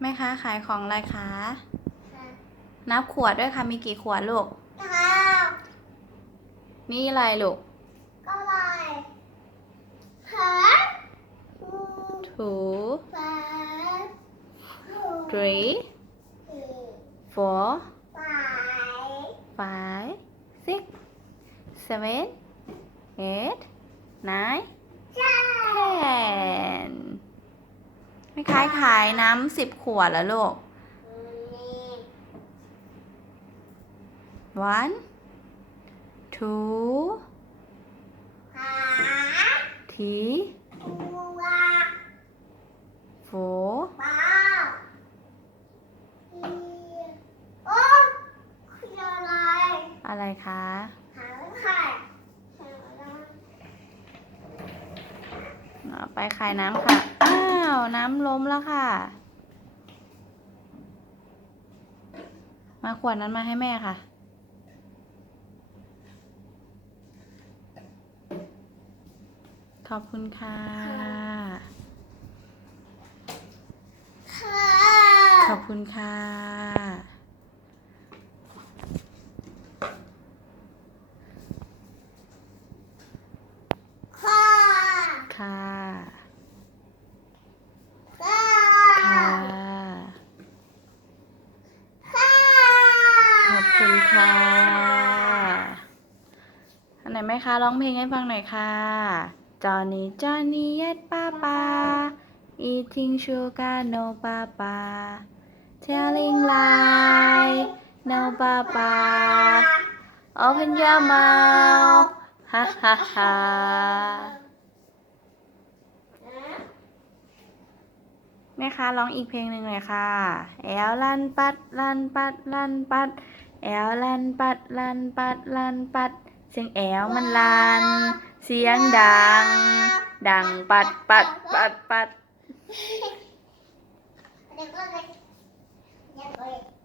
แม่ค้าขายของอะไรคะ นับขวดด้วยค่ะ มีกี่ขวดลูกข้าวนี่อะไรลูกก็เลยเพิร์ two เพิร์ three สี่ four สาย five six seven eight nine จ้า ten แม่ค้าขายน้ำสิบขวดแล้วลูกนี่ one two ขา three ตัว four เปล่าสี่โอ้คืออะไรอะไรคะหางไข่หางอะไรเอาไปขายน้ำค่ะอ้าวน้ำล้มแล้วค่ะ มาขวดนั้นมาให้แม่ค่ะ ขอบคุณค่ะค่ะขอบคุณค่ะ ค่ะค่ะค่ะ ค่ะ ค่ะ ขอบคุณค่ะ อัน ไหนไหมคะร้องเพลงให้ฟังหน่อยค่ะ Johnny Johnny yes papa eating sugar no papa telling lie no papa open your mouth ha ha ha แม่คะร้องอีกเพลงหนึ่งเลยค่ะ แอลลันปัดลันปัดลันปัด แอลลันปัดลันปัดลันปัด เสียงแอวมันลัน เสียงดัง ดังปัดปัดปัดปัด Thank you.